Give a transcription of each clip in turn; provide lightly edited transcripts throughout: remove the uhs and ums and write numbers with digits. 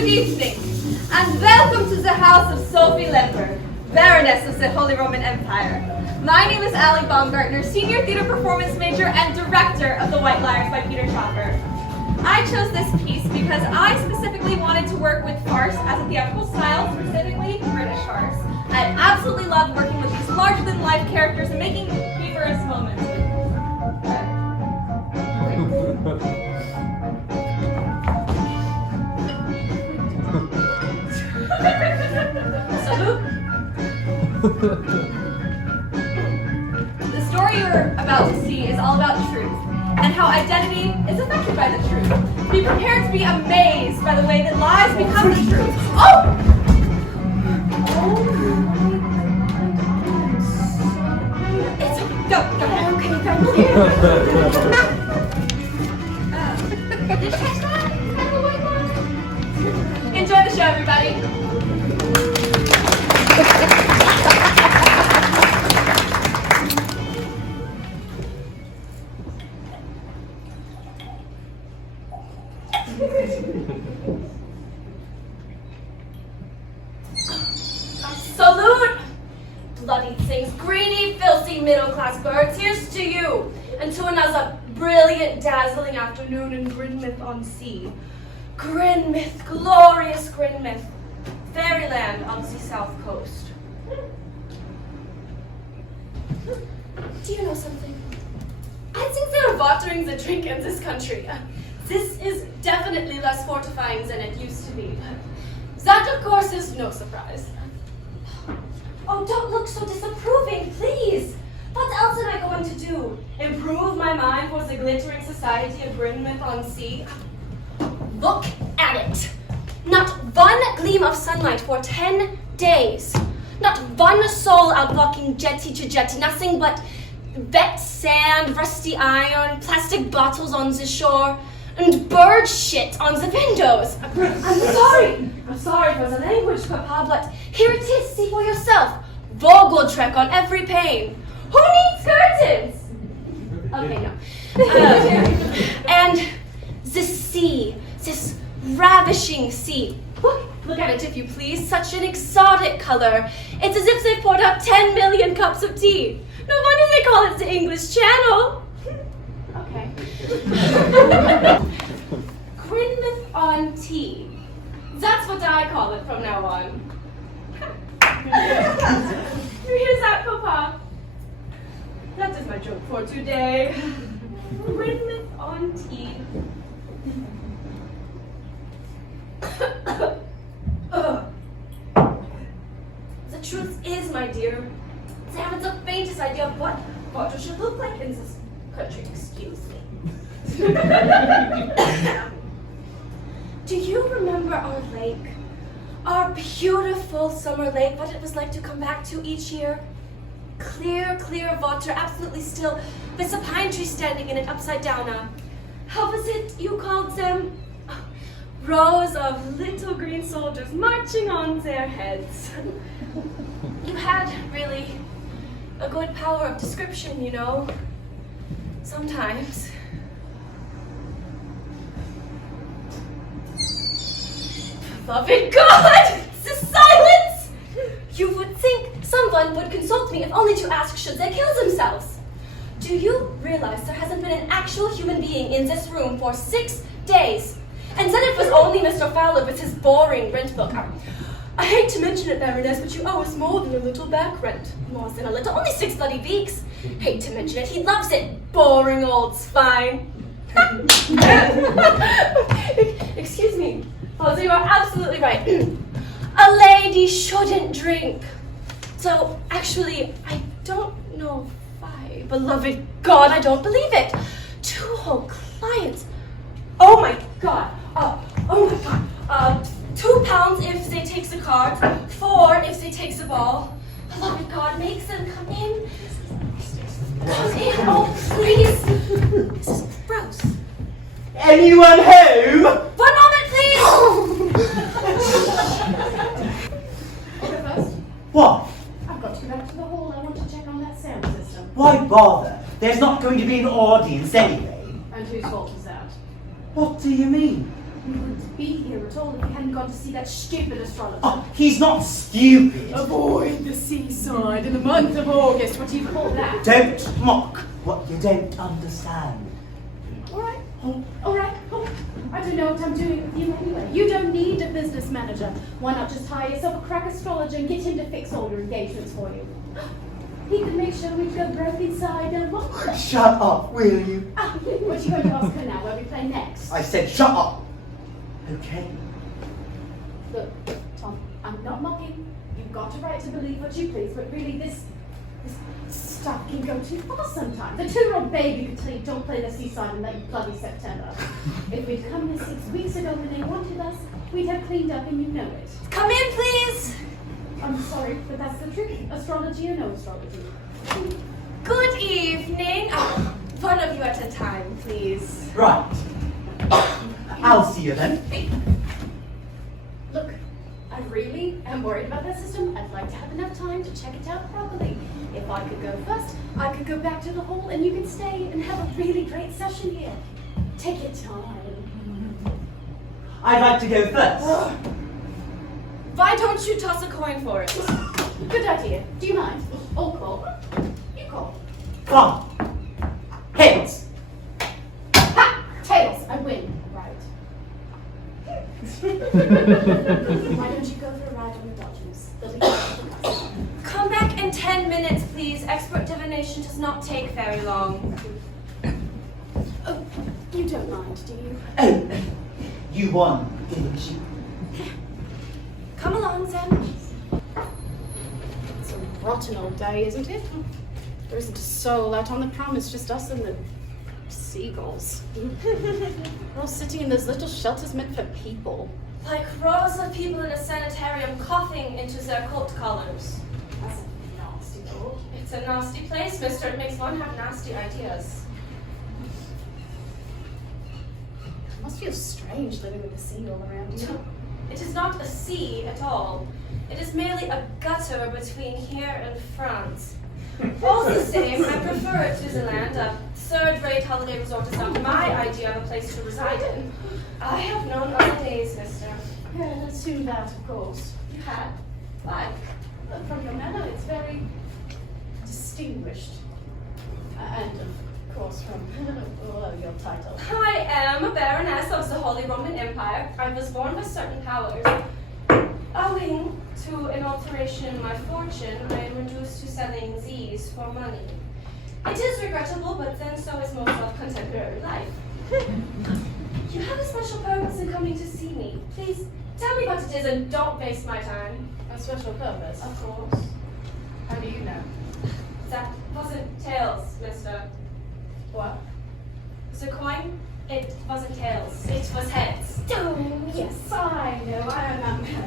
Good evening, and welcome to the house of Sophie Lemburg, Baroness of the Holy Roman Empire. My name is Baumgartner, Senior Theater Performance Major and Director of The White Liars by Peter Shaffer. I chose this piece because I specifically wanted to work with farce as a theatrical style, specifically British farce. I absolutely love working with these larger-than-life characters and making humorous moments. The story you're about to see is all about truth and how identity is affected by the truth. Be prepared to be amazed by the way that lies become the truth. Oh! It's go. Okay, thank you. Did you catch that? Enjoy the show, everybody. Salute! Bloody things, greedy, filthy, middle-class birds, here's to you, and to another brilliant, dazzling afternoon in Grinmouth-on-Sea. Grinmouth, glorious Grinmouth, fairyland on the south coast. Do you know something? I think they're watering the drink in this country. This is definitely less fortifying than it used to be. That, of course, is no surprise. Oh, don't look so disapproving, please. What else am I going to do? Improve my mind for the glittering society of Grinmouth-on-Sea? Look at it. Not one gleam of sunlight for 10 days. Not one soul outwalking jetty to jetty. Nothing but wet sand, rusty iron, plastic bottles on the shore, and bird shit on the windows. I'm sorry for the language, Papa, but here it is, see for yourself. Vogeltrek on every pane. Who needs curtains? Okay, no. And the sea, this ravishing sea. Look at it if you please, such an exotic color. It's as if they poured out 10 million cups of tea. No wonder they call it the English Channel. Okay. Grinmouth-on-Tea. That's what I call it from now on. Here's that, Papa. That is my joke for today. Grinmouth-on-Tea. The truth is, my dear, they haven't the faintest idea of what water should look like in this country. Excuse me. Do you remember our lake? Our beautiful summer lake, what it was like to come back to each year? Clear, clear water, absolutely still, with a pine tree standing in it upside down. How was it you called them? Rows of little green soldiers marching on their heads. You had, really, a good power of description, you know. Sometimes. Beloved God! The silence! You would think someone would consult me if only to ask should they kill themselves. Do you realize there hasn't been an actual human being in this room for 6 days? And then it was only Mr. Fowler with his boring rent book. I hate to mention it, Baroness, but you owe us more than a little back rent. More than a little, only 6 bloody weeks. Hate to mention it, he loves it. Boring old swine. Excuse me. Father, you are absolutely right. A lady shouldn't drink. So, actually, I don't know why. Beloved God, I don't believe it. 2 whole clients. Oh my God. Oh my God. 2 pounds if they take the card. 4 if they take the ball. Beloved God, makes them come in. Come in, oh please. This is gross. Anyone home? 1 moment, please. What? I've got to go back to the hall. I want to check on that sound system. Why bother? There's not going to be an audience anyway. And whose fault is that? What do you mean? You wouldn't be here at all if you hadn't gone to see that stupid astrologer. Oh, he's not stupid. Avoid the seaside in the month of August. What do you call that? Don't mock what you don't understand. All right. All right. Oh, I don't know what I'm doing with you anyway. You don't need a business manager. Why not just hire yourself a crack astrologer and get him to fix all your engagements for you? He could make sure we go broke inside and what? Shut up, will you? Ah, what are you going to ask her now? Where we play next? I said shut up. Okay. Look, Tom, I'm not mocking. You've got a right to believe what you please, but really this stuff can go too far sometimes. The 2-year-old baby could tell you don't play the seaside in that bloody September. If we'd come here 6 weeks ago when they wanted us, we'd have cleaned up and you know it. Come in, please. I'm sorry, but that's the truth. Astrology or no astrology. Good evening. One of you at a time, please. Right. I'll see you then. Look, I really am worried about that system. I'd like to have enough time to check it out properly. If I could go first, I could go back to the hall and you could stay and have a really great session here. Take your time. I'd like to go first. Why don't you toss a coin for it? Good idea. Do you mind? I'll call. You call. Come. Heads. Ha! Tails. I win. Right. Why don't you go for a ride on the Dodgers? They'll be glad to see you. Come back in 10 minutes, please. Expert divination does not take very long. Oh, you don't mind, do you? Oh, you won, didn't you? Come along, Zander. It's a rotten old day, isn't it? There isn't a soul out on the prom, it's just us and the seagulls. We're all sitting in those little shelters meant for people. Like rows of people in a sanitarium coughing into their coat collars. That's a nasty thought. It's a nasty place, mister. It makes one have nasty ideas. It must feel strange living with the sea all around you. It is not a sea at all. It is merely a gutter between here and France. All the same, I prefer Switzerland. A third-rate holiday resort is not my idea of a place to reside in. I have known other days, mister. Yeah, I assume that, of course. You had? Why? But from your manner, it's very distinguished. And of course from your title. I am a Baroness of the Holy Roman Empire. I was born with certain powers. Owing to an alteration in my fortune, I am reduced to selling these for money. It is regrettable, but then so is most of contemporary life. You have a special purpose in coming to see me. Please tell me what it is and don't waste my time. A special purpose? Of course. How do you know? That wasn't tails, mister. What? The coin? It wasn't tails. It was heads. Oh, yes, I know.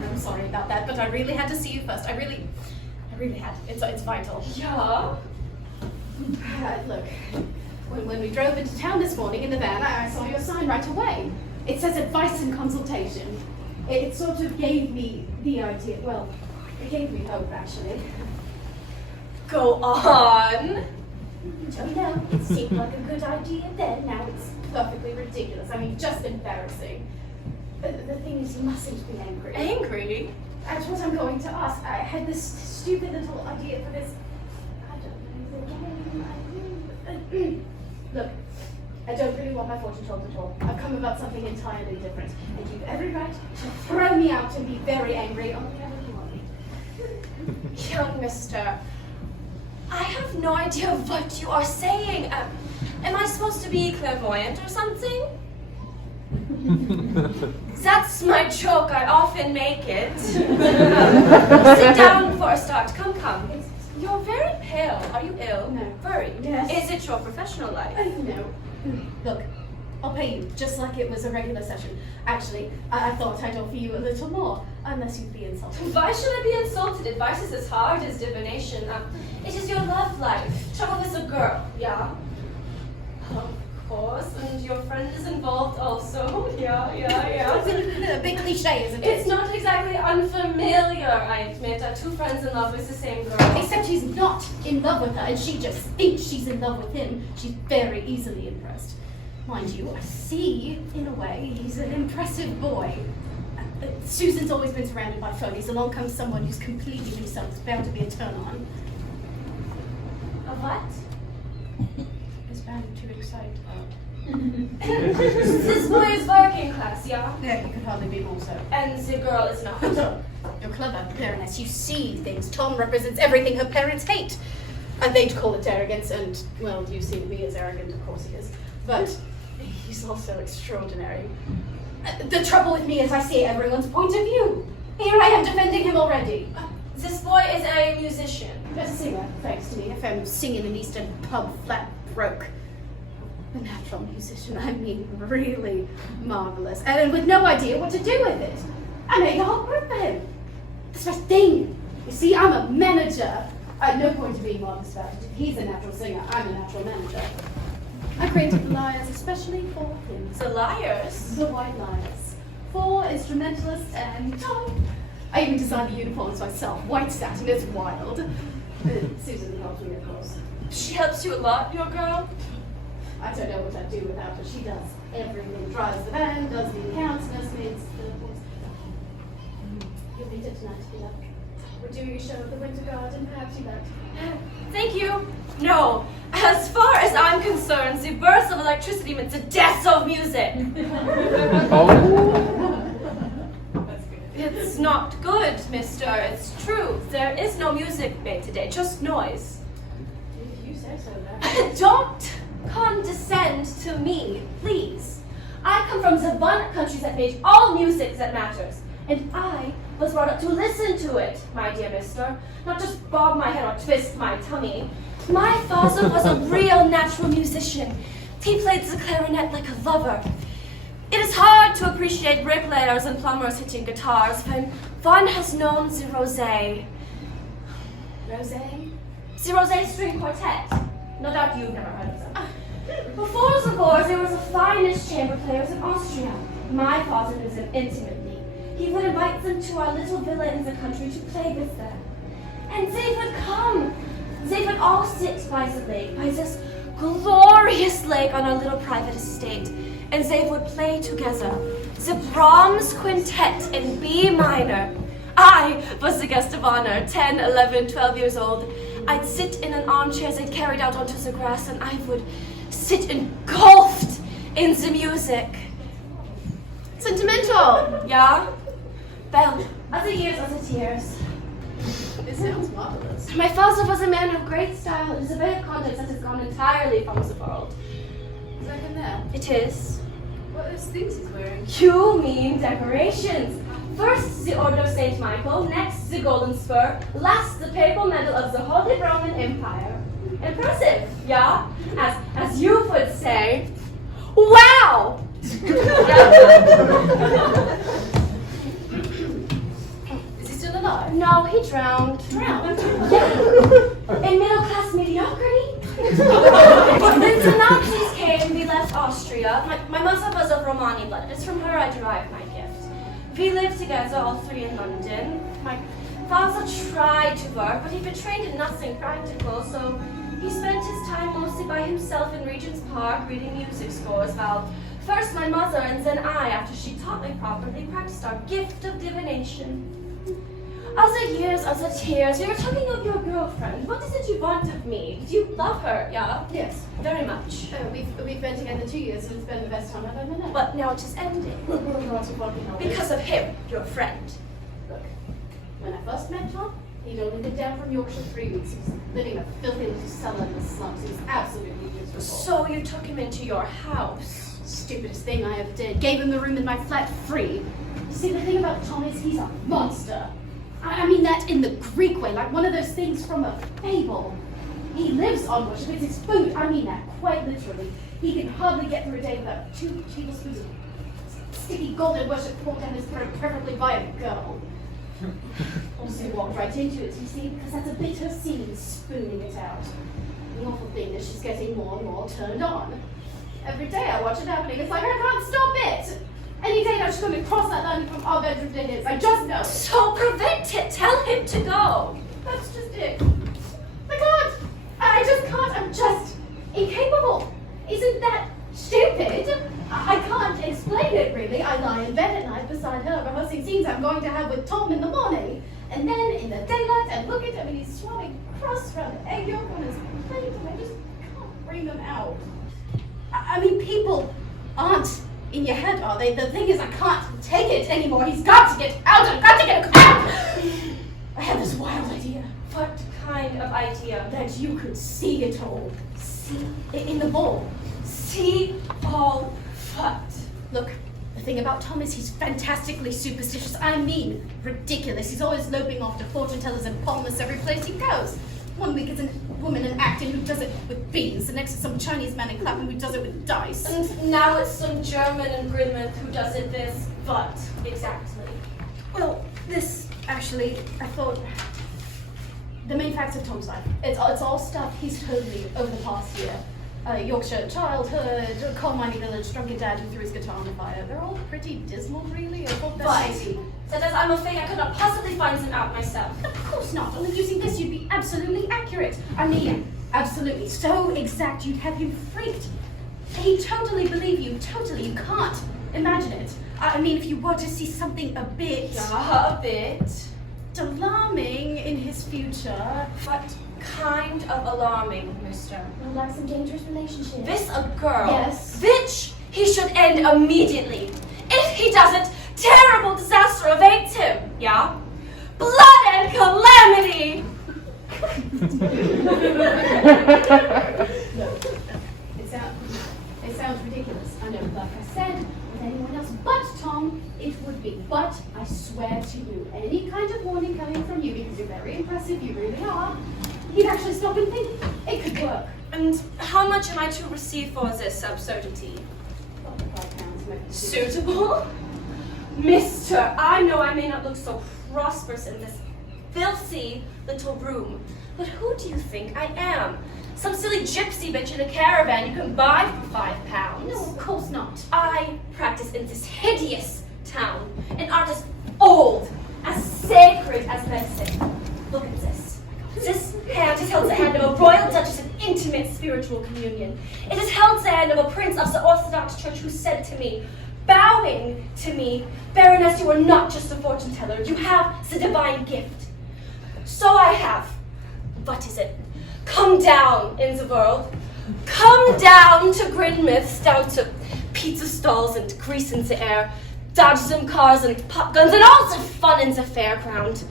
I'm sorry about that, but I really had to see you first. I really had. It's vital. Yeah? Look, when we drove into town this morning in the van, I saw your sign right away. It says advice and consultation. It sort of gave me the idea. Well, it gave me hope, actually. Go on. Don't know. It seemed like a good idea then. Now it's perfectly ridiculous. I mean, just embarrassing. But the thing is, you mustn't be angry. Angry? That's what I'm going to ask. I had this stupid little idea for this. I don't know the game. Look, I don't really want my fortune told at all. I've come about something entirely different. And you've every right to throw me out and be very angry. Only I really want me. Young mister, I have no idea what you are saying. Am I supposed to be clairvoyant or something? That's my joke. I often make it. Sit down for a start. Come. You're very pale. Are you ill? No. Very. Yes. Is it your professional life? No. Look, I'll pay you just like it was a regular session. Actually, I thought I'd offer you a little more, unless you'd be insulted. Why should I be insulted? Advice is as hard as divination. It is your love life. Trouble is a girl, yeah? Of course, and your friend is involved also. Yeah. A big cliche, isn't it? It's not exactly unfamiliar, I admit. Two friends in love with the same girl. Except she's not in love with her, and she just thinks she's in love with him. She's very easily impressed. Mind you, I see, in a way, he's an impressive boy. Susan's always been surrounded by phonies. Along comes someone who's completely himself. It's bound to be a turn-on. A what? It's bound to excite. This boy is working class, yeah? Yeah, he could hardly be more so. And the girl is not. You're clever, Baroness. You see things. Tom represents everything her parents hate. They'd call it arrogance, and, well, you see me as arrogant, of course he is. But he's also extraordinary. The trouble with me is I see everyone's point of view. Here I am defending him already. This boy is a musician. A singer, thanks to me. I found him singing in an Eastern pub, flat broke. A natural musician, I mean, really marvelous. And with no idea what to do with it. I made a whole group for him. That's my thing. You see, I'm a manager. I had no point of being modest about it. If he's a natural singer, I'm a natural manager. I created the Liars especially for him. The Liars? The White Liars. 4 instrumentalists and Tom. I even designed the uniforms myself. White satin is wild. Susan helps me, of course. She helps you a lot, your girl? I don't know what I'd do without her. She does everything. Drives the van, does the accounts, nursemaids, the boys. You'll meet her tonight, if you like. We're doing a show at the Winter Garden. Perhaps you like. Thank you. No. As far as I'm concerned, the burst of electricity means the death of music. That's good. It's not good, mister. It's true. There is no music made today, just noise. If you say so, then. Don't condescend to me, please. I come from the one country that made all music that matters. And I was brought up to listen to it, my dear mister. Not just bob my head or twist my tummy. My father was a real natural musician. He played the clarinet like a lover. It is hard to appreciate bricklayers and plumbers hitting guitars when one has known the Rosé. Rosé? The Rosé String Quartet. No doubt you've never heard of them. Before the war, there was the finest chamber players in Austria. My father knew them intimately. He would invite them to our little villa in the country to play with them. And they would come. They would all sit by the lake, by this glorious lake on our little private estate, and they would play together. The Brahms Quintet in B minor. I was the guest of honor, 10, 11, 12 years old. I'd sit in an armchair they'd carried out onto the grass, and I would sit engulfed in the music. Sentimental, yeah? Well, other years, other tears. It sounds marvelous. My father was a man of great style. It is a bit of context that has gone entirely from the world. Is that him there? It is. What are those things he's wearing? You mean decorations. First the Order of St. Michael, next the Golden Spur, last the Papal Medal of the Holy Roman Empire. Impressive, yeah? As you would say, wow! Is he still alive? No, he drowned. Drowned? Yeah. In middle-class mediocrity. When the Nazis came, we left Austria. My mother was of Romani blood. It's from her I derive my gift. We lived together, all three in London. My father tried to work, but he been trained in nothing practical, so he spent his time mostly by himself in Regent's Park reading music scores while first my mother and then I, after she taught me properly, practiced our gift of divination. Other years, other tears. We were talking of your girlfriend. What is it you want of me? Did you love her, yeah? Yes. Very much. We've been together 2 years and it's been the best time I've ever known. But now it is ending. Because of him, your friend. Look, when I first met Tom, he'd only been down from Yorkshire 3 weeks. He was living in a filthy little cellar in the slums. He was absolutely miserable. So you took him into your house. Stupidest thing I ever did. Gave him the room in my flat free. You see, the thing about Tom is he's a monster. I mean that in the Greek way, like one of those things from a fable. He lives on worship. It's his food. I mean that quite literally. He can hardly get through a day without 2 tablespoons of sticky golden worship poured down his throat, preferably by a girl. Also walked right into it, you see, because that's a bitter scene, spooning it out. The awful thing is she's getting more and more turned on. Every day I watch it happening. It's like I can't stop it. Any day now she's going to cross that line from our bedroom to his. I just know. So prevent it. Tell him to go. That's just it. I can't. I just can't. I'm just incapable. Isn't that stupid. I can't explain it really. I lie in bed at night beside her, rehearsing scenes I'm going to have with Tom in the morning. And then in the daylight, I look at him and he's swallowing crust around the egg yolk on his plate, and I just can't bring them out. I mean, people aren't in your head, are they? The thing is, I can't take it anymore. He's got to get out. I've got to get out. I had this wild idea. What kind of idea? That you could see it all. See it in the ball. See all what? Look, the thing about Tom is he's fantastically superstitious. I mean, ridiculous. He's always loping after fortune tellers and palmists every place he goes. One week it's a woman in acting who does it with beans. The next is some Chinese man in clapping who does it with dice. And now it's some German in Grimmonth who does it this, what exactly? Well, this, actually, I thought, the main facts of Tom's life. It's all stuff he's told me over the past year. Yorkshire childhood, coal mining village, drunken dad who threw his guitar on the fire. They're all pretty dismal, really. I hope that's easy. But that I'm afraid I could not possibly find them out myself. Of course not. Only using this, you'd be absolutely accurate. I mean, absolutely. So exact, you'd have him freaked. He'd totally believe you. Totally. You can't imagine it. I mean, if you were to see something a bit... Yeah, a bit. alarming in his future. What kind of alarming, mister? Well, like some dangerous relationship. This a girl? Yes. Which he should end immediately. If he doesn't, terrible disaster awaits him, yeah? Blood and calamity! No. It sounds ridiculous. I know, like I said, with anyone else but Tom, it would be. But I swear to you, any kind of warning coming from you, because you're very impressive, you really are, he'd actually stop and think it could work. And how much am I to receive for this absurdity? Well, £5 maybe. Suitable? Mister, I know I may not look so prosperous in this filthy little room, but who do you think I am? Some silly gypsy bitch in a caravan you can buy for £5. No, of course not. I practice in this hideous town, an art as old, as sacred as medicine. Look at this. This hand is held the hand of a royal duchess in intimate spiritual communion. It is held the hand of a prince of the Orthodox Church who said to me, bowing to me, Baroness, you are not just a fortune teller, you have the divine gift. So I have, what is it? Come down in the world. Come down to Grimmonth, down to pizza stalls and grease in the air, dodge some cars and pop guns and all the fun in the fairground.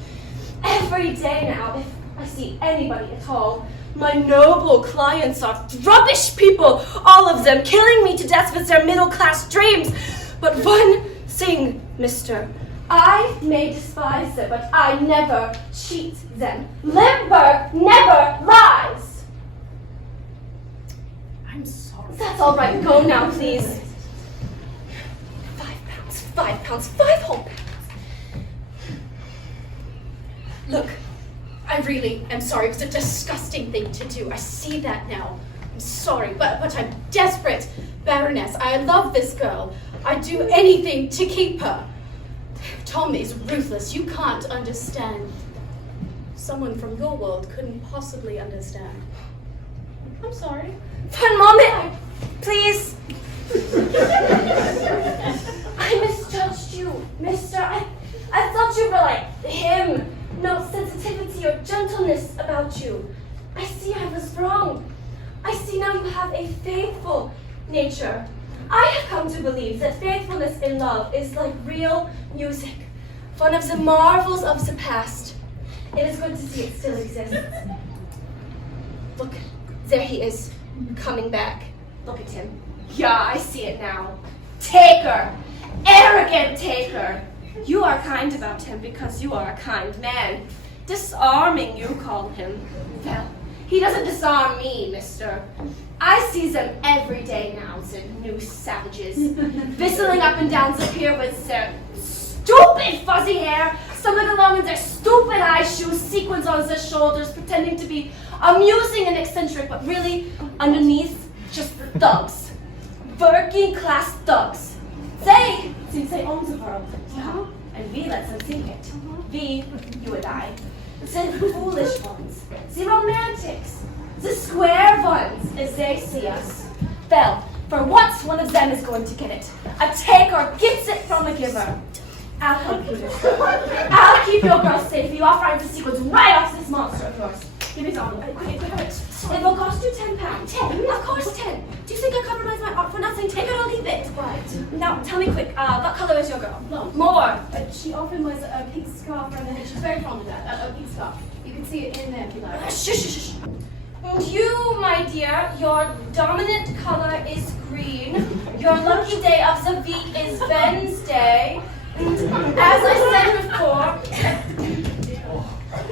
Every day now, if I see anybody at all, my noble clients are rubbish people, all of them, killing me to death with their middle-class dreams. But one thing, mister, I may despise them, but I never cheat them. Lemburg never lies. I'm sorry. That's all right. Go now, please. £5, 5 whole pounds. Look, I really am sorry. It was a disgusting thing to do. I see that now. I'm sorry, but I'm desperate. Baroness, I love this girl. I'd do anything to keep her. Tom is ruthless. You can't understand. Someone from your world couldn't possibly understand. I'm sorry. One moment, please. I misjudged you, mister. I thought you were like him. No sensitivity or gentleness about you. I see I was wrong. I see now you have a faithful nature. I have come to believe that faithfulness in love is like real music, one of the marvels of the past. It is good to see it still exists. Look, there he is, coming back. Look at him. Yeah, I see it now. Taker! Arrogant taker! You are kind about him because you are a kind man. Disarming, you call him. Well, he doesn't disarm me, mister. I see them every day now, the new savages, whistling up and down the pier with their stupid fuzzy hair, stumbling along in their stupid high shoes, sequins on their shoulders, pretending to be amusing and eccentric, but really, underneath, just thugs. Working class thugs. They think they own the world, yeah? And we let them think it. We, you and I, the foolish ones, the romantics, the square ones, as they see us. Well, For once, one of them is going to get it. A taker gets it from the giver. I'll help you. I'll keep your girl safe for you. I'll find the sequence right off this monster of yours. Give me some. Quick. It will cost you £10. 10? Of course 10. Do you think I compromise my art for nothing? Take it or leave it. Right. Now, tell me quick, what color is your girl? Blonde. More. She often wears a pink scarf around her head. She's very fond of that. A pink scarf. You can see it in there if you like. Shh. And you, my dear, your dominant color is green. Your lucky day of the week is Wednesday. And as I said before,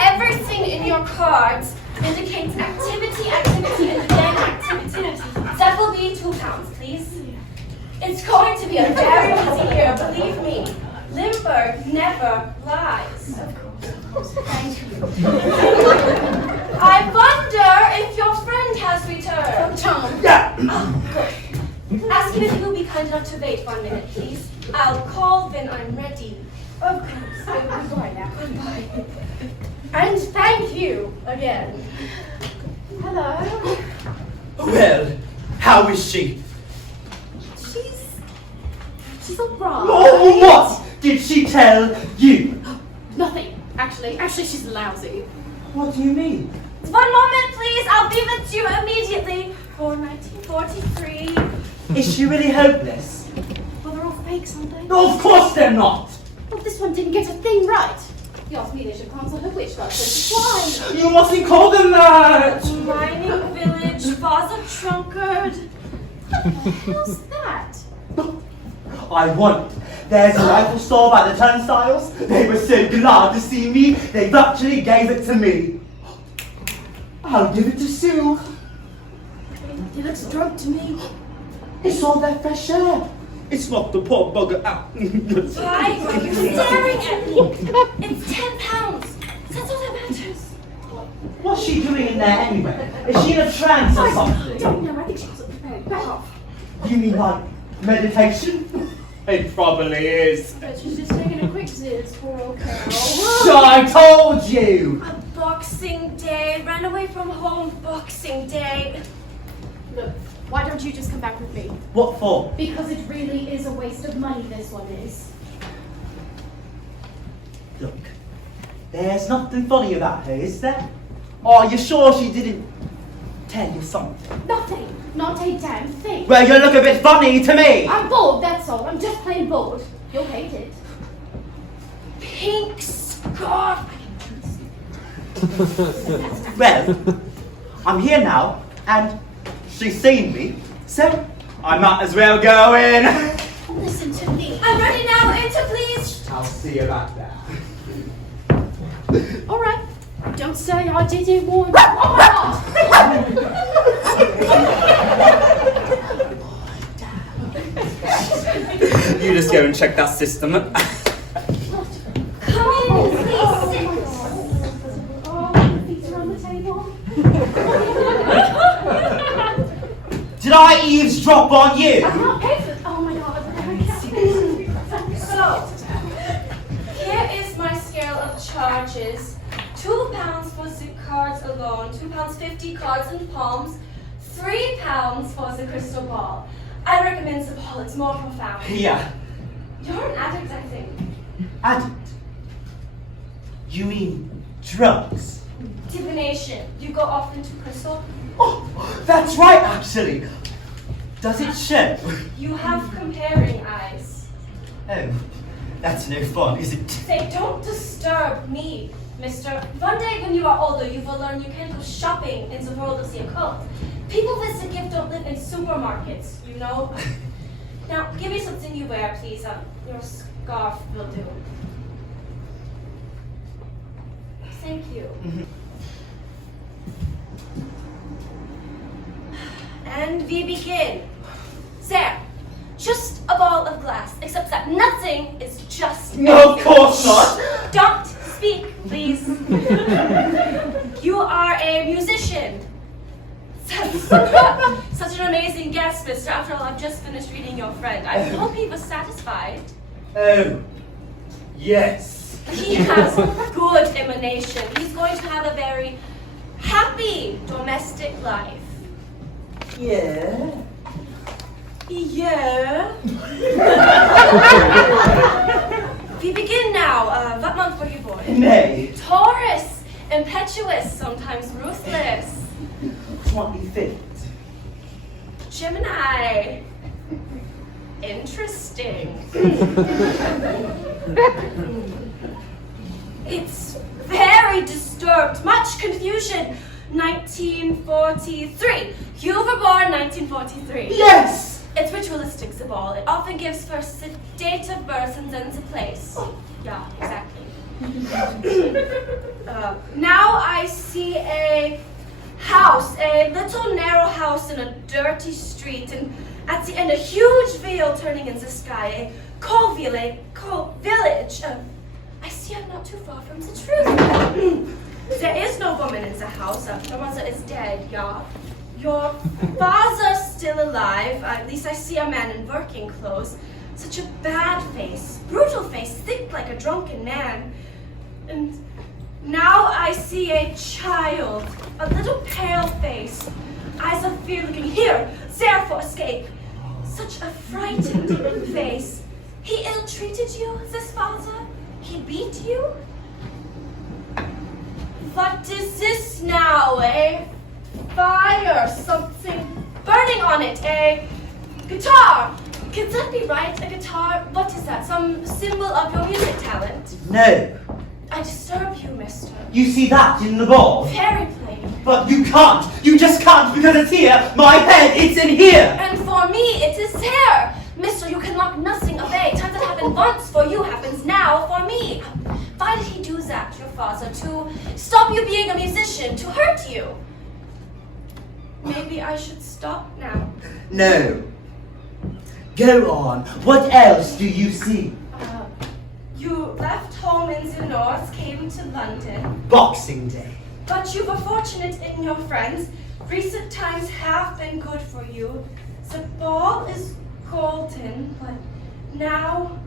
everything in your cards indicates activity, and then activity. That will be £2, please. It's going to be a very busy year, believe me. Lemburg never lies. Thank you. I wonder if your friend has returned. Tom. Yeah. Good. Ask him if he will be kind enough to wait 1 minute, please. I'll call when I'm ready. Of course. Goodbye now. Goodbye. And thank you again. Hello. Well, how is she? She's all right. Oh, what did she tell you? Nothing. Actually, she's lousy. What do you mean? 1 moment, please. I'll be with you immediately. For 1943. Is she really hopeless? Well, they're all fakes, aren't they? No, of course they're not. Well, this one didn't get a thing right. You asked me they should consult her witch doctor. Why? You mustn't call them that. Mining village, Father Trunkard. What the hell's that? I won't. There's a rifle store by the turnstiles. They were so glad to see me, they virtually gave it to me. I'll give it to Sue. He looks drunk to me. It's all their fresh air. It's not the poor bugger out. Why are you staring at me? It's £10. That's all that matters. What's she doing in there anyway? Is she in a trance or I something? don't know. I think she wasn't prepared. Back off. You mean like meditation? It probably is. But she's just taking a quick ziz, poor old Carol. So I told you! A Boxing Day. Ran away from home Boxing Day. Look, why don't you just come back with me? What for? Because it really is a waste of money, this one is. Look, there's nothing funny about her, is there? Are you sure she didn't tell you something? Nothing. Not a damn thing. Well, you look a bit funny to me! I'm bored, that's all. I'm just plain bored. You'll hate it. Pink scarf. Well, I'm here now, and she's seen me, so I might as well go in. Listen to me. I'm ready now. Enter, please. I'll see you about that. All right. Don't say I didn't warn you. Oh my God. You just go and check that system. Come in, please sit. Oh, my feet are on the table. Did I eavesdrop on you? I can't pay for it. Oh my God. So, here is my scale of charges. £2 for the cards alone, £2.50 cards and palms, £3 for the crystal ball. I recommend the ball, it's more profound. Yeah. You're an addict, I think. Addict? You mean drugs? Divination. You go off into crystal. Oh, that's right, actually. Does it show? You have comparing eyes. Oh, that's no fun, is it? Say, don't disturb me, mister. One day when you are older, you will learn you can't go shopping in the world of the occult. People with the gift don't live in supermarkets, you know? Now, give me something you wear, please. Your scarf will do. Thank you. And we begin. There. Just a ball of glass, except that nothing is just. No, of course not. Don't speak, please. You are a musician. Such an amazing guest, mister. After all, I've just finished reading your friend. I hope he was satisfied. Oh, yes. He has good emanation. He's going to have a very happy domestic life. Yeah. Yeah. We begin now. What month were you born? May. Taurus. Impetuous, sometimes ruthless. 25th. Gemini. Interesting. It's very disturbed. Much confusion. 1943. You were born 1943. Yes! It's ritualistic, Zabal. It often gives first the date of birth and then the place. Yeah, exactly. Now I see a house, a little narrow house in a dirty street, and at the end a huge veil turning in the sky, a coal village. I see I'm not too far from the truth. There is no woman in the house. Your mother is dead, yeah. Your father's still alive. At least I see a man in working clothes. Such a bad face, brutal face, thick like a drunken man. And now I see a child, a little pale face, eyes of fear looking here, there for escape. Such a frightened face. He ill-treated you, this father? He beat you? What is this now? A fire, something burning on it, a guitar. Could that be right? A guitar? What is that? Some symbol of your music talent? No. I disturb you, mister. You see that in the ball? Very plain. But you can't. You just can't because it's here. My head, it's in here. And for me, it is here. Mister, you can lock nothing away. Times that happened once for you happens now for me. Why did he do that, your father? To stop you being a musician, to hurt you? Maybe I should stop now. No. Go on. What else do you see? You left home in the north, came to London. Boxing Day. But you were fortunate in your friends. Recent times have been good for you. The ball is golden, but now...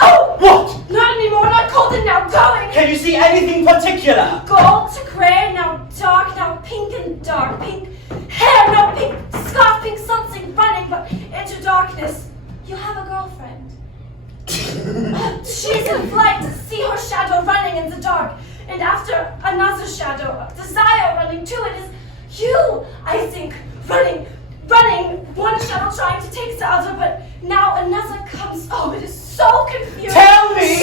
Oh! What? Not anymore, not golden, now going! Can you see anything particular? Gold to gray, now dark, now pink and dark. Pink hair, now pink scarf, pink something running, but into darkness. You have a girlfriend. She's in flight to see her shadow running in the dark. And after another shadow, desire running too. It is you, I think, running. One shadow trying to take the other, but now another comes. Oh, it is so confusing. Tell me!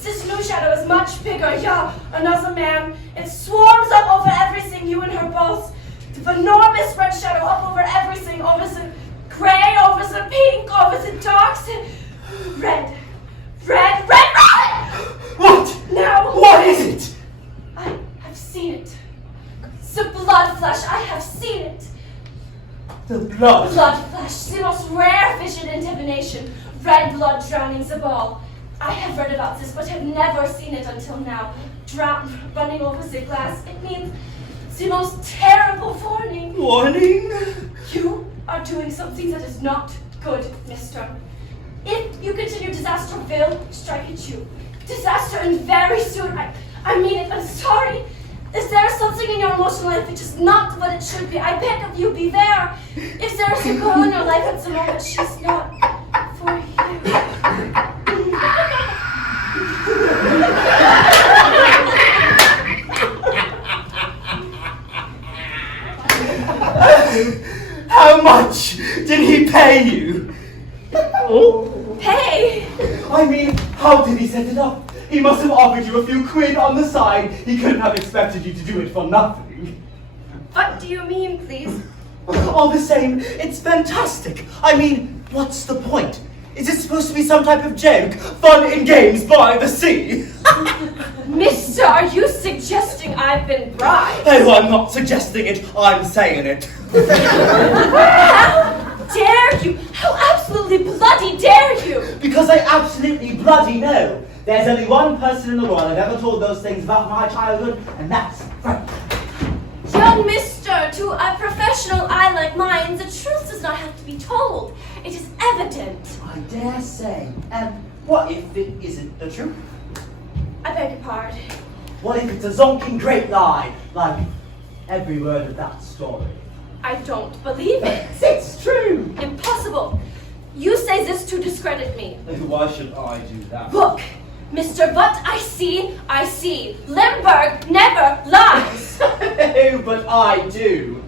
This new shadow is much bigger, yeah. Another man. It swarms up over everything, you and her both. The enormous red shadow up over everything, over the gray, over the pink, over the darks. Red. What? Now. What is it? I have seen it. The blood flash, I have seen it. The blood. Blood flash, the most rare vision in divination. Red blood drowning the ball. I have read about this, but have never seen it until now. Running over the glass. It means the most terrible warning. Warning? You are doing something that is not good, mister. If you continue, disaster will strike at you. Disaster, and very soon. I mean it, I'm sorry. Is there something in your emotional life which is not what it should be? I beg of you, beware. If there is a girl in your life at the moment, she's not for you. How much did he pay you? Pay? I mean, how did he set it up? He must have offered you a few quid on the side. He couldn't have expected you to do it for nothing. What do you mean, please? All the same, it's fantastic. I mean, what's the point? Is it supposed to be some type of joke? Fun and games by the sea? Mister, are you suggesting I've been bribed? Oh, I'm not suggesting it. I'm saying it. How dare you? How absolutely bloody dare you? Because I absolutely bloody know. There's only one person in the world I've ever told those things about my childhood, and that's Frank. Young mister, to a professional eye like mine, the truth does not have to be told. It is evident. I dare say. And what if it isn't the truth? I beg your pardon. What if it's a zonking great lie, like every word of that story? I don't believe it. It's true. Impossible. You say this to discredit me. Why should I do that? Look, Mr. What I see. Lemburg never lies. But I do.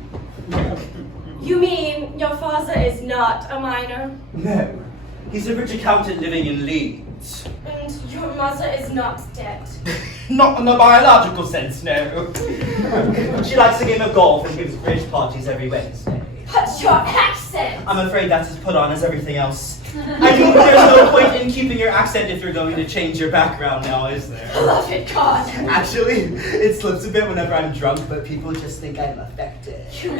You mean your father is not a miner? No. He's a rich accountant living in Leeds. And your mother is not dead? Not in the biological sense, no. She likes a game of golf and gives bridge parties every Wednesday. But your accent! I'm afraid that's as put on as everything else. I mean, there's no point in keeping your accent if you're going to change your background now, is there? Love it, God! Actually, it slips a bit whenever I'm drunk, but people just think I'm affected. You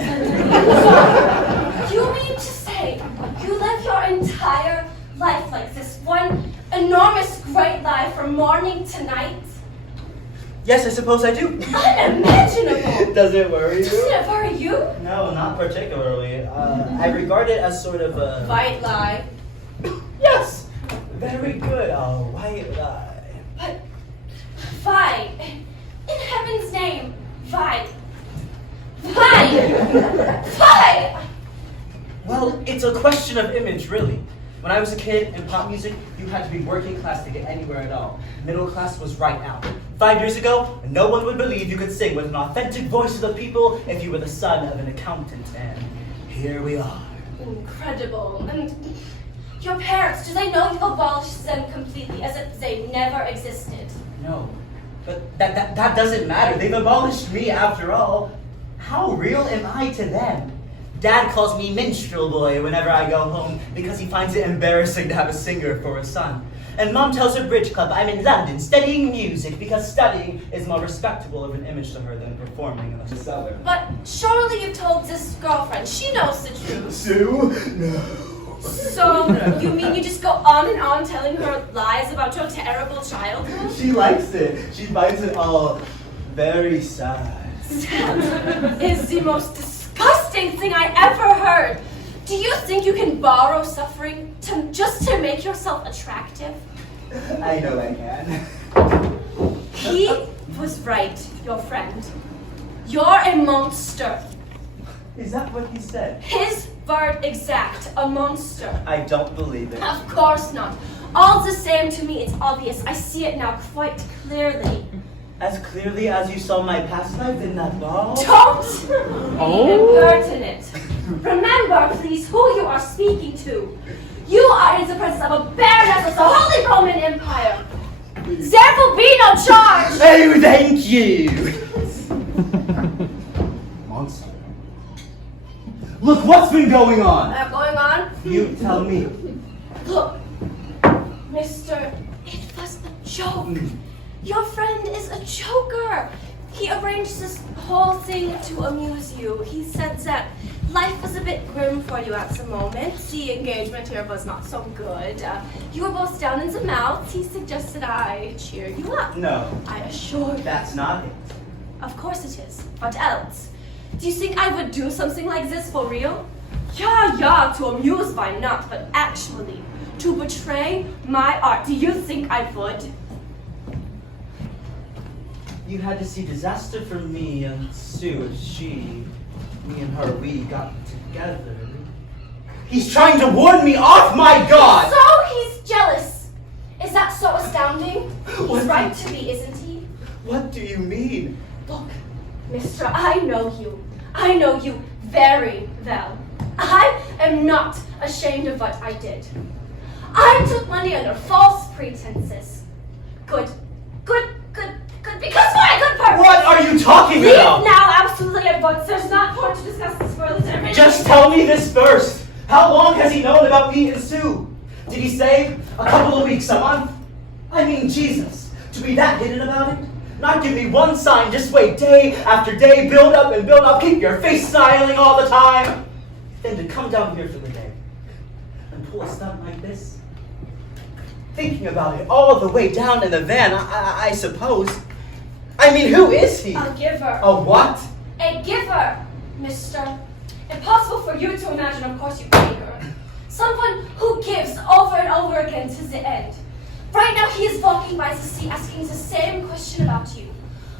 mean to say you live your entire life like this? One enormous great lie from morning to night? Yes, I suppose I do. Unimaginable! Does it worry you? Doesn't it worry you? No, not particularly. I regard it as sort of a... White lie. Yes! Very good, a white lie. But why? In heaven's name, why? Why? Why? Well, it's a question of image, really. When I was a kid in pop music, you had to be working class to get anywhere at all. Middle class was right out. 5 years ago, no one would believe you could sing with an authentic voice of the people if you were the son of an accountant. And here we are. Incredible. And your parents, do they know you've abolished them completely, as if they never existed? No, but that doesn't matter. They've abolished me after all. How real am I to them? Dad calls me minstrel boy whenever I go home because he finds it embarrassing to have a singer for a son. And Mom tells her bridge club I'm in London studying music because studying is more respectable of an image to her than performing in the cellar. But surely you've told this girlfriend. She knows the truth. Sue? No. So, you mean you just go on and on telling her lies about your terrible childhood? She likes it. She finds it all very sad. That is the most disgusting thing I ever heard. Do you think you can borrow suffering just to make yourself attractive? I know I can. He was right, your friend. You're a monster. Is that what he said? His word exact, a monster. I don't believe it. Of course not. All the same to me, it's obvious. I see it now quite clearly. As clearly as you saw my past life in that ball? Don't be impertinent. Remember, please, who you are speaking to. You are in the presence of a baroness of the Holy Roman Empire. There will be no charge. Oh, thank you. Monster. Look, what's been going on? Going on? You tell me. Look, Mister, it was a joke. Your friend is a joker. He arranged this whole thing to amuse you. He said that life was a bit grim for you at the moment. The engagement here was not so good. You were both down in the mouth. He suggested I cheer you up. No. I assure you. That's not it. Of course it is. What else? Do you think I would do something like this for real? Yeah, to amuse, why not? But actually, to betray my art, do you think I would? You had to see disaster for me and Sue if me and her, we got together. He's trying to warn me off, my God! So he's jealous. Is that so astounding? He's right to be, isn't he? What do you mean? Look, Mister, I know you. I know you very well. I am not ashamed of what I did. I took money under false pretenses. Good, because for a good purpose. What are you talking Leave about? now, absolutely at once. There's not point to discuss this further. Just tell me this first. How long has he known about me and Sue? Did he say a couple of weeks, a month? I mean, Jesus, to be that hidden about it? Not give me one sign, just wait day after day, build up, keep your face smiling all the time. Then to come down here for the day and pull a stunt like this? Thinking about it all the way down in the van, I suppose. I mean, who is he? A giver. A what? A giver, Mister. Impossible for you to imagine, of course you can her. Someone who gives over and over again to the end. Right now he is walking by the sea asking the same question about you.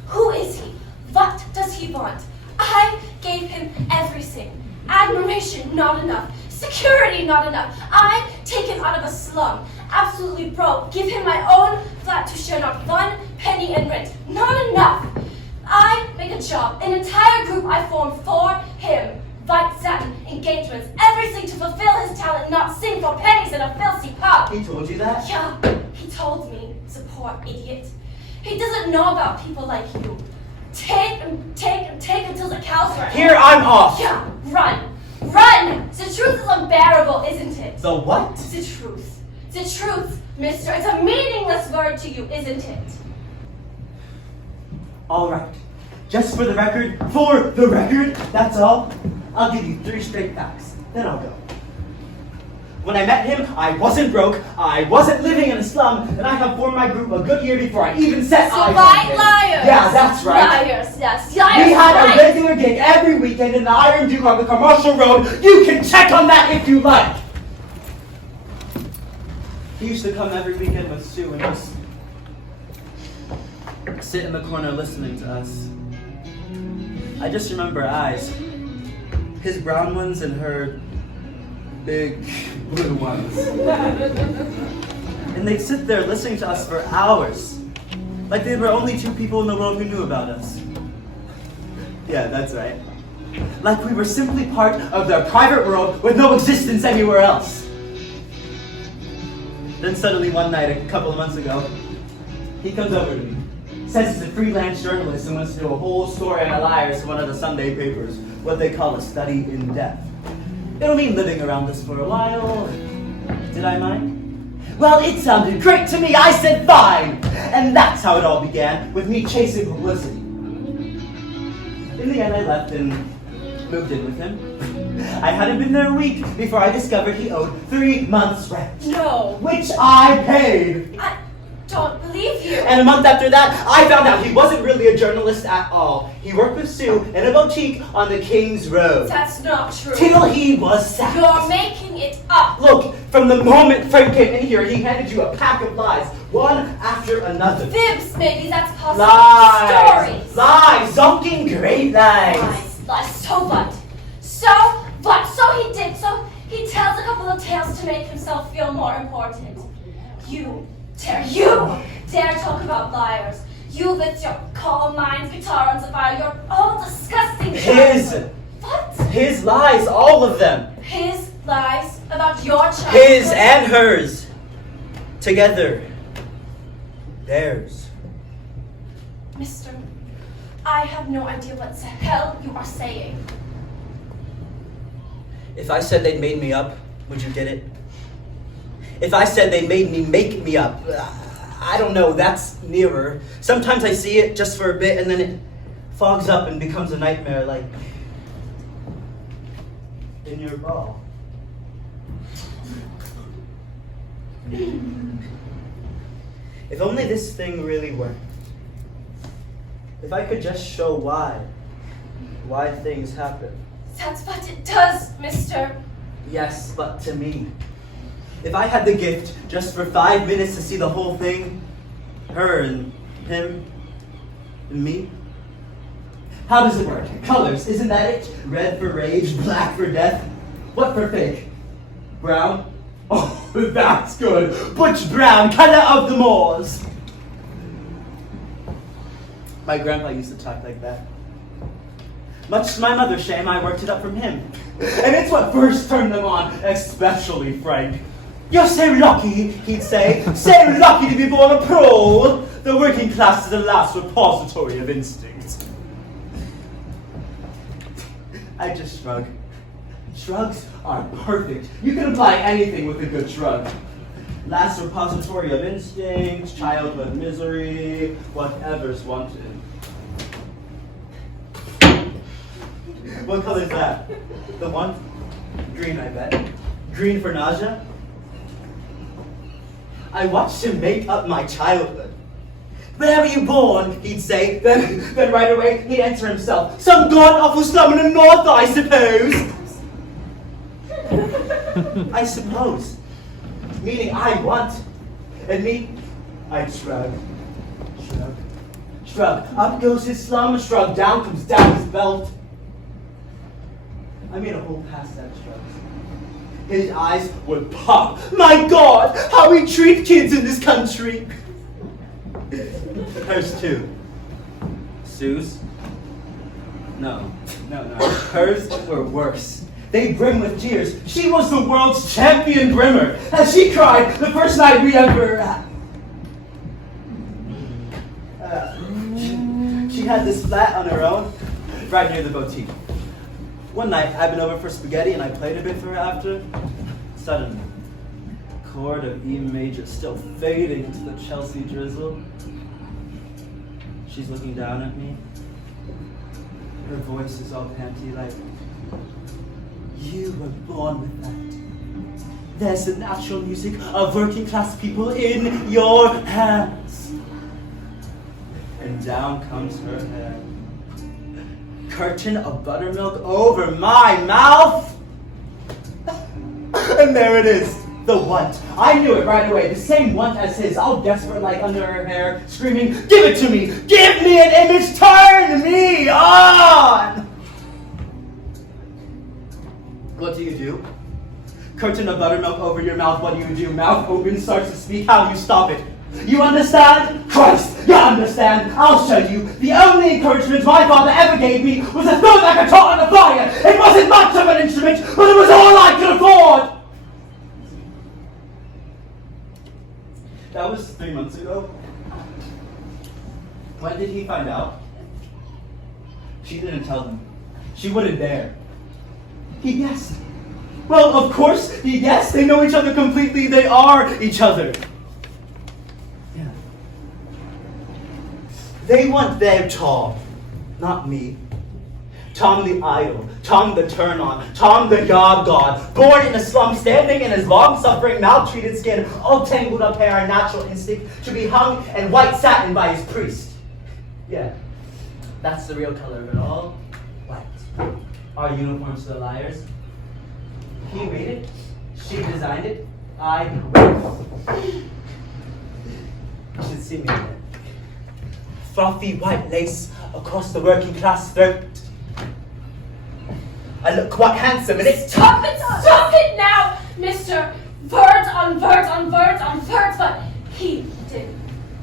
Who is he? What does he want? I gave him everything. Admiration, not enough. Security, not enough. I, taken out of a slum, absolutely broke, give him my own flat to share not one penny in rent. Not enough. I make a job, an entire group I form for him. White satin, engagements, everything to fulfill his talent, not sing for pennies in a filthy pub. He told you that? Yeah, he told me. It's a poor idiot. He doesn't know about people like you. Take until the cows are Here, I'm off. Yeah, run. Run! The truth is unbearable, isn't it? The what? The truth. The truth, mister. It's a meaningless word to you, isn't it? All right. Just for the record, that's all. I'll give you 3 straight facts. Then I'll go. When I met him, I wasn't broke, I wasn't living in a slum, and I have formed my group a good year before I even set eyes on him. Liars! Yeah, that's right. Liars, yes. Liars, We had right. a regular gig every weekend in the Iron Duke on the commercial road. You can check on that if you like. He used to come every weekend with Sue and just sit in the corner listening to us. I just remember eyes. His brown ones and her big blue ones. And they'd sit there listening to us for hours. Like they were only 2 people in the world who knew about us. Yeah, that's right. Like we were simply part of their private world with no existence anywhere else. Then suddenly one night, a couple of months ago, he comes over to me. Says he's a freelance journalist and wants to do a whole story on the liars for one of the Sunday papers, what they call a study in depth. It'll mean living around us for a while. Did I mind? Well, it sounded great to me. I said fine. And that's how it all began, with me chasing publicity. In the end, I left and moved in with him. I hadn't been there a week before I discovered he owed 3 months' rent. No. Which I paid. I don't believe you. And a month after that, I found out he wasn't really a journalist at all. He worked with Sue in a boutique on the King's Road. That's not true. Till he was sacked. You're making it up. Look, from the moment Frank came in here, he handed you a pack of lies, one after another. Fibs, maybe that's possible. Lies! Stories. Lies! Zonking great lies! Lies. So what? So what? So he did. So he tells a couple of tales to make himself feel more important. You dare talk about liars. You with your coal mines, guitar on fire, you're all disgusting. His! What? His lies, all of them. His lies about your child. His and hers. Together. Theirs. Mister, I have no idea what the hell you are saying. If I said they'd made me up, would you get it? If I said they made me make me up, I don't know, that's nearer. Sometimes I see it just for a bit and then it fogs up and becomes a nightmare, like in your ball. If only this thing really worked. If I could just show why things happen. That's what it does, mister. Yes, but to me. If I had the gift just for 5 minutes to see the whole thing, her and him and me. How does it work? Colors, isn't that it? Red for rage, black for death. What for fake? Brown? Oh, that's good. Butch Brown, color of the moors. My grandpa used to talk like that. Much to my mother's shame, I worked it up from him. And it's what first turned them on, especially Frank. You're so lucky, he'd say. So lucky to be born a prole. The working class is the last repository of instincts. I just shrug. Shrugs are perfect. You can apply anything with a good shrug. Last repository of instincts, childhood misery, whatever's wanted. What color is that? The one? Green, I bet. Green for nausea? I watched him make up my childhood. Where were you born? He'd say. Then right away, he'd answer himself. Some god-awful slum in the north, I suppose. I suppose. Meaning I want. And me, I'd shrug. Shrug. Shrug. Up goes his slum, shrug. Down comes down his belt. I made a whole pass that shrugs. His eyes would pop. My God, how we treat kids in this country. Hers too. Sue's? No. Hers were worse. They brim with tears. She was the world's champion brimmer. As she cried the first night we ever had. She had this flat on her own, right near the boutique. One night, I'd been over for spaghetti and I played a bit for her after. Suddenly, chord of E major still fading into the Chelsea drizzle. She's looking down at me. Her voice is all panty like, you were born with that. There's the natural music of working class people in your hands. And down comes her head. Curtain of buttermilk over my mouth. And there it is, the want. I knew it right away, the same want as his, all desperate like under her hair, screaming, give it to me, give me an image, turn me on! What do you do? Curtain of buttermilk over your mouth, what do you do? Mouth open, starts to speak, how do you stop it? You understand? Christ, you understand? I'll show you. The only encouragement my father ever gave me was to throw that guitar on the fire. It wasn't much of an instrument, but it was all I could afford. That was 3 months ago. When did he find out? She didn't tell him. She wouldn't dare. He guessed. Well, of course he guessed. They know each other completely. They are each other. Yeah. They want their Tom, not me. Tom the idol, Tom the turn-on, Tom the god, born in a slum, standing in his long-suffering, maltreated skin, all tangled up hair and natural instinct, to be hung in white satin by his priest. Yeah, that's the real color of it all, white. Our uniforms for the liars. He made it, she designed it, I wrote it. You should see me there. Fluffy white lace across the working class throat. I look quite handsome and it's... Stop it now, Mr. Words on words on words on words, but he did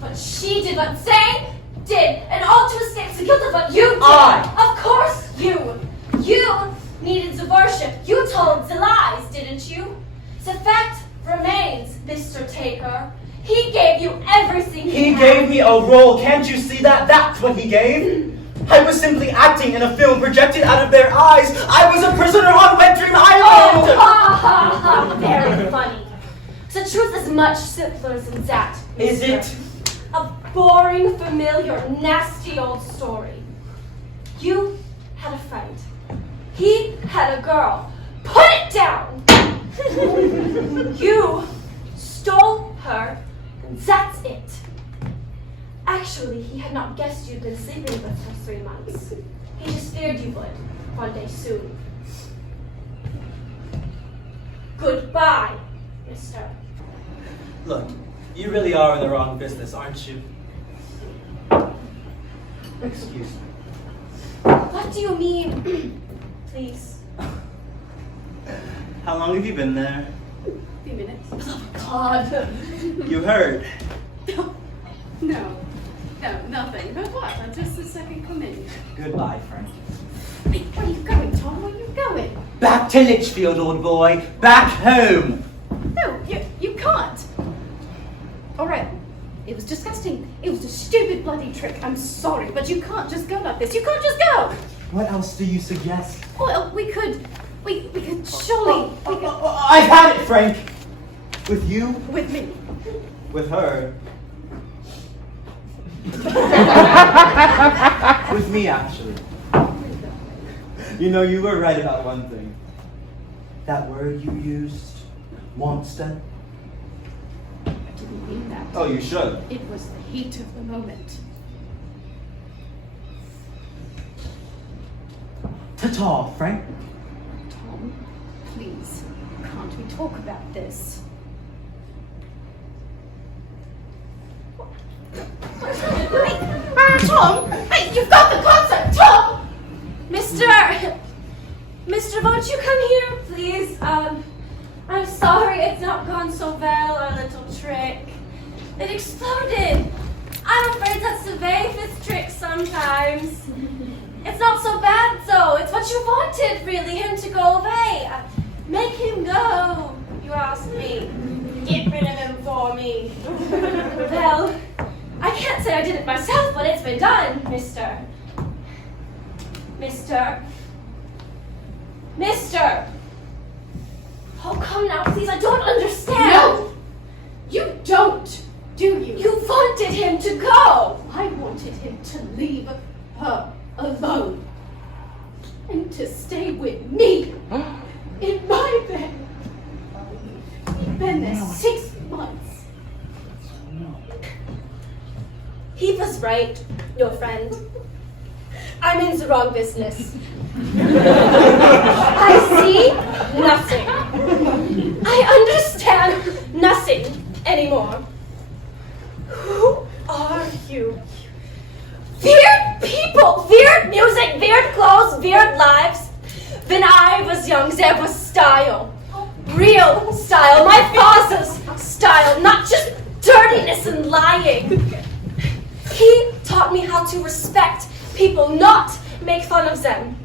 what she did, what they did, and all to escape the guilt of what you did. Of course you. You needed the worship. You told the lies, didn't you? The fact remains, Mr. Taker. He gave you everything he had. Gave me a role, can't you see that? That's what he gave. I was simply acting in a film projected out of their eyes. I was a prisoner on Wet Dream Island! Oh, ha, ha, ha. Very funny. The truth is much simpler than that. Is it? A boring, familiar, nasty old story. You had a friend. He had a girl. Put it down! You stole her, and that's it. Actually, he had not guessed you'd been sleeping with her for 3 months. He just feared you would, one day soon. Goodbye, mister. Look, you really are in the wrong business, aren't you? Excuse me. What do you mean? Please. How long have you been there? A few minutes. Oh, God. You heard. No, nothing. But what? I'm just a second come in. Goodbye, Frank. Hey, where are you going, Tom? Where are you going? Back to Litchfield, old boy. Back home. No, you can't. All right. It was disgusting. It was a stupid bloody trick. I'm sorry, but you can't just go like this. You can't just go. What else do you suggest? Well, we could surely. We could, I've had it, Frank. With you? with me. With her. With me, actually. You know, you were right about one thing. That word you used, monster. I didn't mean that. Oh, you should. It was the heat of the moment. Ta-ta, Frank. Tom, please, can't we talk about this? Hey, Tom! Hey, you've got the concert, Tom! Mister! Mister, won't you come here, please? I'm sorry it's not gone so well, our little trick. It exploded. I'm afraid that's the safest trick sometimes. It's not so bad, though. It's what you wanted, really, him to go away. Make him go, you asked me. Get rid of him for me. Well, I can't say I did it myself, but it's been done, Mister. Oh, come now, please, I don't understand. No! You don't, do you? You wanted him to go. I wanted him to leave her alone. And to stay with me. In my bed. He'd been there 6 months. He was right, your friend. I'm in the wrong business. I see nothing. I understand nothing anymore. Who are you? Weird people, weird music, weird clothes, weird lives. When I was young, there was style. Real style, my father's style, not just dirtiness and lying. He taught me how to respect people, not make fun of them.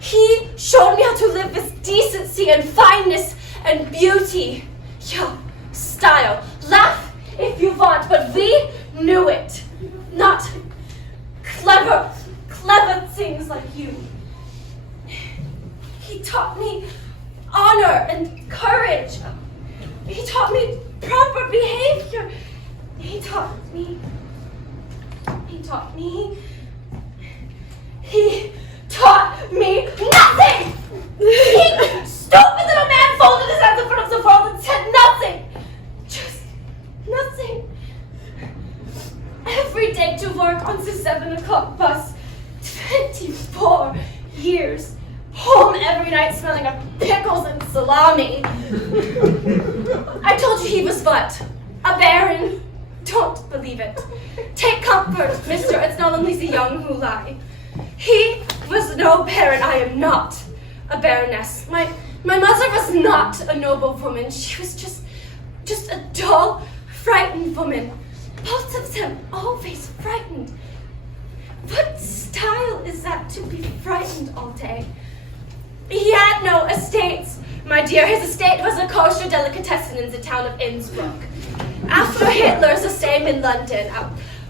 He showed me how to live with decency and fineness and beauty. Yeah, style. Laugh if you want, but we knew it. Not clever things like you. He taught me honor and courage. He taught me proper behavior. He taught me nothing! He, stupid little man, folded his hands in front of the world and said nothing! Just nothing. Every day to work on the 7 o'clock bus. 24 years. Home every night smelling of pickles and salami. I told you he was what? A baron? Don't believe it. Take comfort, mister. It's not only the young who lie. He was no baron. I am not a baroness. My mother was not a noble woman. She was just a dull, frightened woman. Both of them always frightened. What style is that to be frightened all day? He had no estates, my dear. His estate was a kosher delicatessen in the town of Innsbruck. After Hitler's the same in London.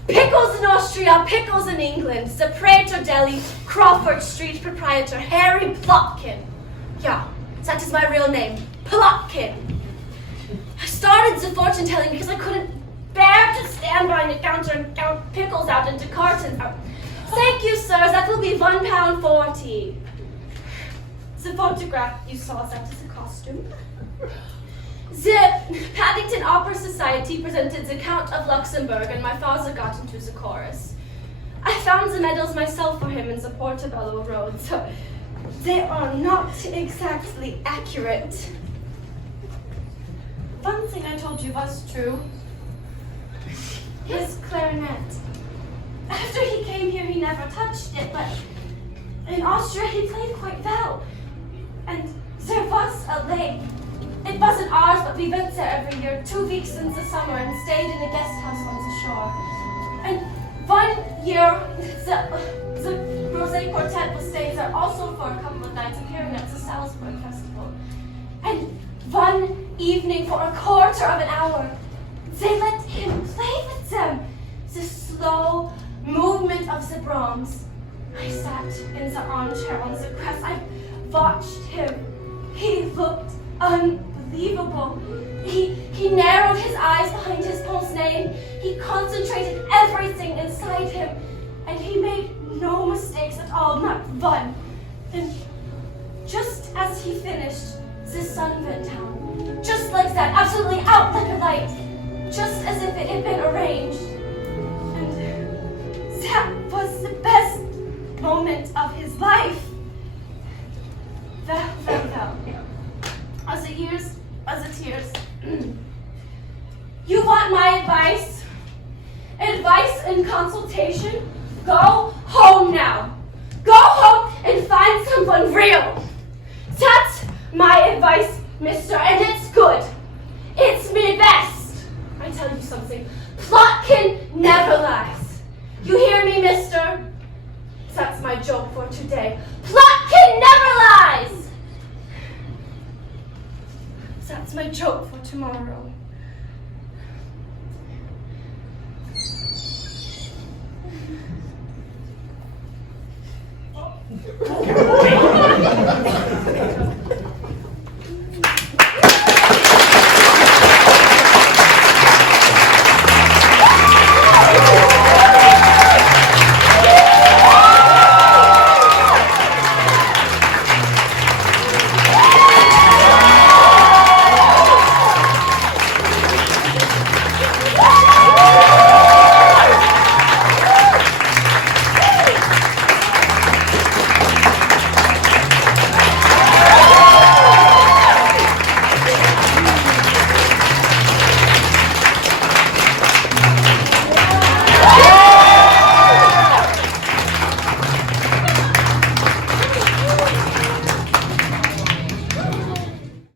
Pickles in Austria, pickles in England. The Prater Deli, Crawford Street proprietor, Harry Plotkin. Yeah, that is my real name, Plotkin. I started the fortune telling because I couldn't bear to stand behind the counter and count pickles out into cartons. Thank you, sir, that will be £1.40. The photograph you saw, that is a costume. The Paddington Opera Society presented the Count of Luxembourg, and my father got into the chorus. I found the medals myself for him in the Portobello Road, so they are not exactly accurate. One thing I told you was true. His clarinet. After he came here, he never touched it, but in Austria he played quite well. And there was a lake. It wasn't ours, but we went there every year, 2 weeks in the summer, and stayed in a guest house on the shore. And one year, the Rosé Quartet was staying there also for a couple of nights, appearing at the Salzburg Festival. And one evening, for a quarter of an hour, they let him play with them. The slow movement of the Brahms. I sat in the armchair on the crest. I watched him. He looked unbelievable. He narrowed his eyes behind his pince-nez. He concentrated everything inside him. And he made no mistakes at all, not one. And just as he finished, the sun went down. Just like that, absolutely out like a light. Just as if it had been arranged. And that was the best moment of his life. Well. As the years, as the tears. You want my advice? Advice and consultation? Go home now. Go home and find someone real. That's my advice, mister, and it's good. It's me best. I tell you something. Plotkin never lies. You hear me, mister? That's my joke for today. Plotkin never lies! That's my joke for tomorrow.